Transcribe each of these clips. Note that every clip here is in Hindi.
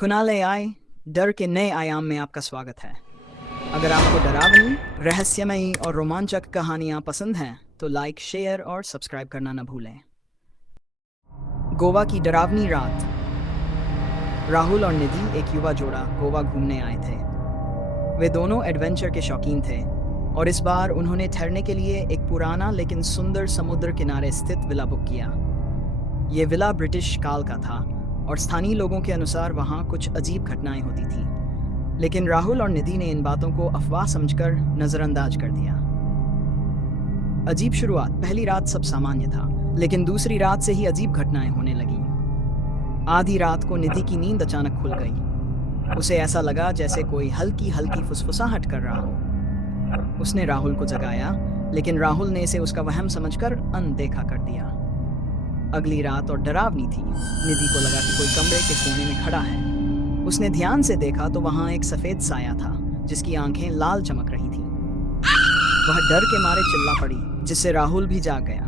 खुनाल एआई डर के नए आयाम में आपका स्वागत है। अगर आपको डरावनी, रहस्यमयी और रोमांचक कहानियां पसंद हैं तो लाइक, शेयर और सब्सक्राइब करना न भूलें। गोवा की डरावनी रात। राहुल और निधि एक युवा जोड़ा गोवा घूमने आए थे। वे दोनों एडवेंचर के शौकीन थे और इस बार उन्होंने ठहरने के लिए एक पुराना लेकिन सुंदर समुद्र किनारे स्थित विला बुक किया। ये विला ब्रिटिश काल का था और स्थानीय लोगों के अनुसार वहाँ कुछ अजीब घटनाएं होती थीं। लेकिन राहुल और निधि ने इन बातों को अफवाह समझकर नजरअंदाज कर दिया। अजीब शुरुआत। पहली रात सब सामान्य था, लेकिन दूसरी रात से ही अजीब घटनाएं होने लगीं। आधी रात को निधि की नींद अचानक खुल गई। उसे ऐसा लगा जैसे कोई हल्की हल्की फुसफुसाहट कर रहा हो। उसने राहुल को जगाया, लेकिन राहुल ने इसे उसका वहम समझकर अनदेखा कर दिया। अगली रात और डरावनी थी। निधि को लगा कि कोई कमरे के कोने में खड़ा है। उसने ध्यान से देखा तो वहां एक सफेद साया था जिसकी आंखें लाल चमक रही थीं। वह डर के मारे चिल्ला पड़ी, जिससे राहुल भी जाग गया।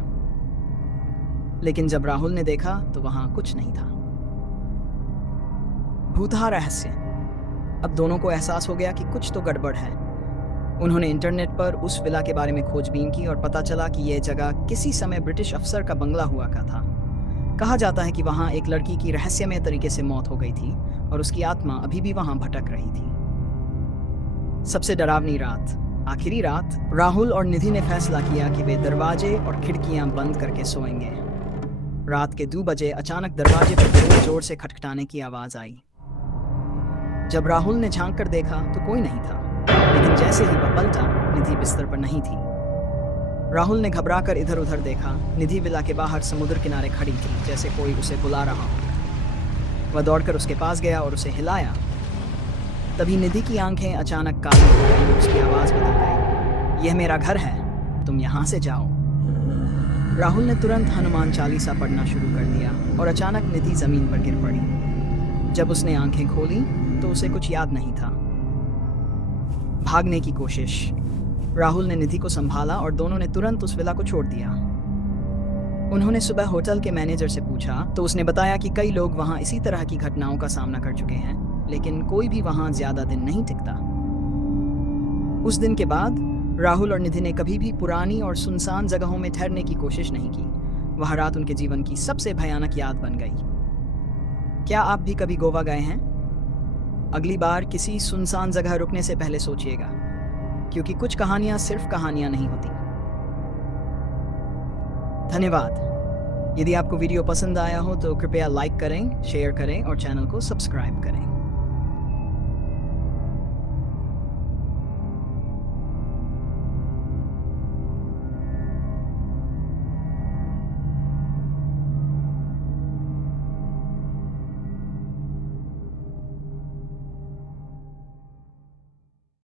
लेकिन जब राहुल ने देखा तो वहां कुछ नहीं था। भूतहा रहस्य। अब दोनों को एहसास हो गया कि कुछ तो गड़बड़ है। उन्होंने इंटरनेट पर उस विला के बारे में खोजबीन की और पता चला कि यह जगह किसी समय ब्रिटिश अफसर का बंगला हुआ का था। कहा जाता है कि वहां एक लड़की की रहस्यमय तरीके से मौत हो गई थी और उसकी आत्मा अभी भी वहां भटक रही थी। सबसे डरावनी रात। आखिरी रात, राहुल और निधि ने फैसला किया कि वे दरवाजे और खिड़कियां बंद करके सोएंगे। रात के 2 बजे अचानक दरवाजे पर जोर जोर से खटखटाने की आवाज आई। जब राहुल ने झांक कर देखा तो कोई नहीं था, लेकिन जैसे ही वह पलटा, निधि बिस्तर पर नहीं थी। राहुल ने घबराकर इधर उधर देखा। निधि विला के बाहर समुद्र किनारे खड़ी थी, जैसे कोई उसे बुला रहा हो। वह दौड़कर उसके पास गया और उसे हिलाया। तभी निधि की आंखें अचानक काली हो गईं और उसकी आवाज बदल गई। यह मेरा घर है, तुम यहाँ से जाओ। राहुल ने तुरंत हनुमान चालीसा पढ़ना शुरू कर दिया और अचानक निधि जमीन पर गिर पड़ी। जब उसने आंखें खोली तो उसे कुछ याद नहीं था। भागने की कोशिश। राहुल ने निधि को संभाला और दोनों ने तुरंत उस विला को छोड़ दिया। उन्होंने सुबह होटल के मैनेजर से पूछा तो उसने बताया कि कई लोग वहां इसी तरह की घटनाओं का सामना कर चुके हैं, लेकिन कोई भी वहां ज्यादा दिन नहीं टिकता। उस दिन के बाद राहुल और निधि ने कभी भी पुरानी और सुनसान जगहों में ठहरने की कोशिश नहीं की। वह रात उनके जीवन की सबसे भयानक याद बन गई। क्या आप भी कभी गोवा गए हैं? अगली बार किसी सुनसान जगह रुकने से पहले सोचिएगा, क्योंकि कुछ कहानियां सिर्फ कहानियां नहीं होती। धन्यवाद। यदि आपको वीडियो पसंद आया हो तो कृपया लाइक करें, शेयर करें और चैनल को सब्सक्राइब करें।